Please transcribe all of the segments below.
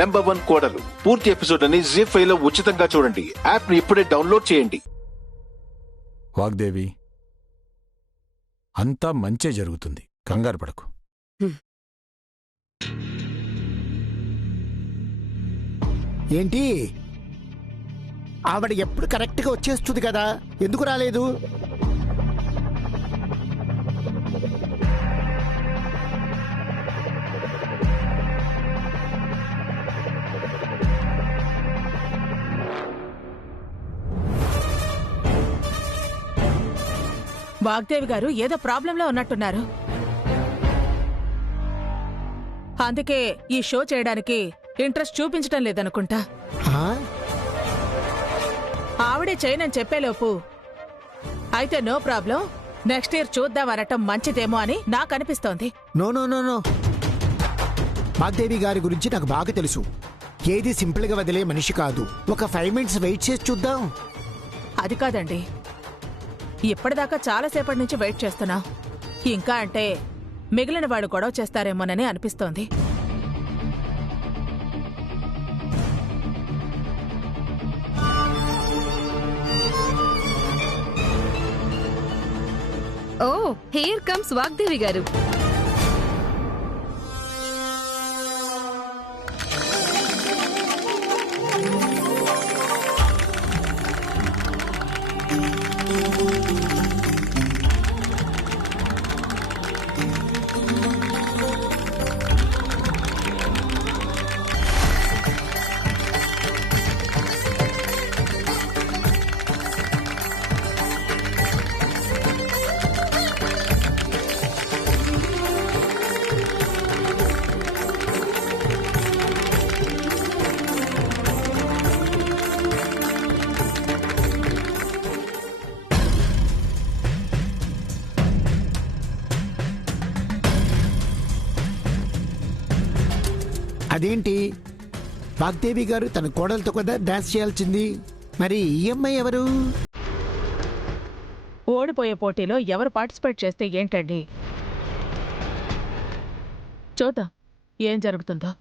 #1 కోడలు పూర్తి ఎపిసోడ్ అని ZEE5 లో ఉచితంగా చూడండి. యాప్ ని ఇప్పుడే డౌన్లోడ్ చేయండి. వాగ్దేవి, అంతా మంచే జరుగుతుంది, కంగారు పడకు. ఏంటి ఆవిడ ఎప్పుడు కరెక్ట్గా వచ్చేస్తుంది కదా, ఎందుకు రాలేదు? వాగ్దేవి గారు ఏదో ప్రాబ్లంలో ఉన్నట్టున్నారు. అందుకే ఈ షో చేయడానికి ఇంట్రెస్ట్ చూపించటం లేదనుకుంటా. ఆవిడే చేయనని చెప్పేలోపు అయితే నో ప్రాబ్లం, నెక్స్ట్ ఇయర్ చూద్దామనటం మంచిదేమో అని నాకు అనిపిస్తోంది. No no no no, Vagdevi గారి గురించి నాకు బాగా తెలుసు. ఏది సింపుల్ గా వదిలే మనిషి కాదు. ఒక 5 minutes వెయిట్ చేసి చూద్దాం. అది కాదండి, ఇప్పటిదాకా చాలాసేపటి నుంచి వెయిట్ చేస్తున్నా. ఇంకా అంటే మిగిలిన వాడు గొడవ చేస్తారేమోనని అనిపిస్తోంది. ఓ, హియర్ కమ్స్ వాగ్దేవి గారు. అదేంటి, వాగ్దేవి గారు తన కోడలతో కదా డాన్స్ చేయాల్సింది, మరి ఈ అమ్మాయి ఎవరు? ఓడిపోయే పోటీలో ఎవరు పార్టిసిపేట్ చేస్తే ఏంటండి? చూద్దాం ఏం జరుగుతుందో.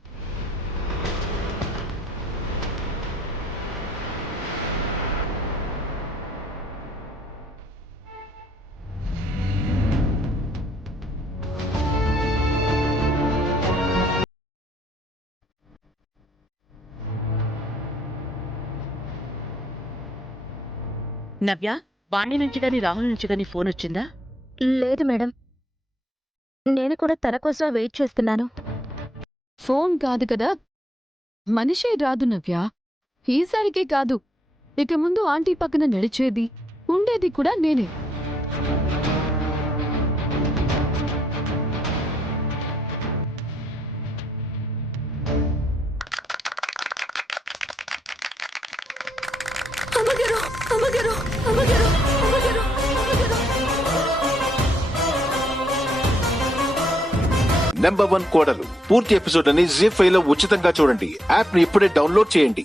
నవ్య, వాణి నుంచి గాని రాహుల్ నుంచి గాని ఫోన్ వచ్చిందా? లేదు మేడం, నేను కూడా తన కోసం వెయిట్ చేస్తున్నాను. ఫోన్ కాదు కదా, మనిషే రాదు నవ్య. ఈసారికే కాదు, ఇక ముందు ఆంటీ పక్కన నడిచేది ఉండేది కూడా నేనే. #1 కోడలు పూర్తి ఎపిసోడ్ అని ZEE5 లో ఉచితంగా చూడండి. యాప్ ని ఇప్పుడే డౌన్లోడ్ చేయండి.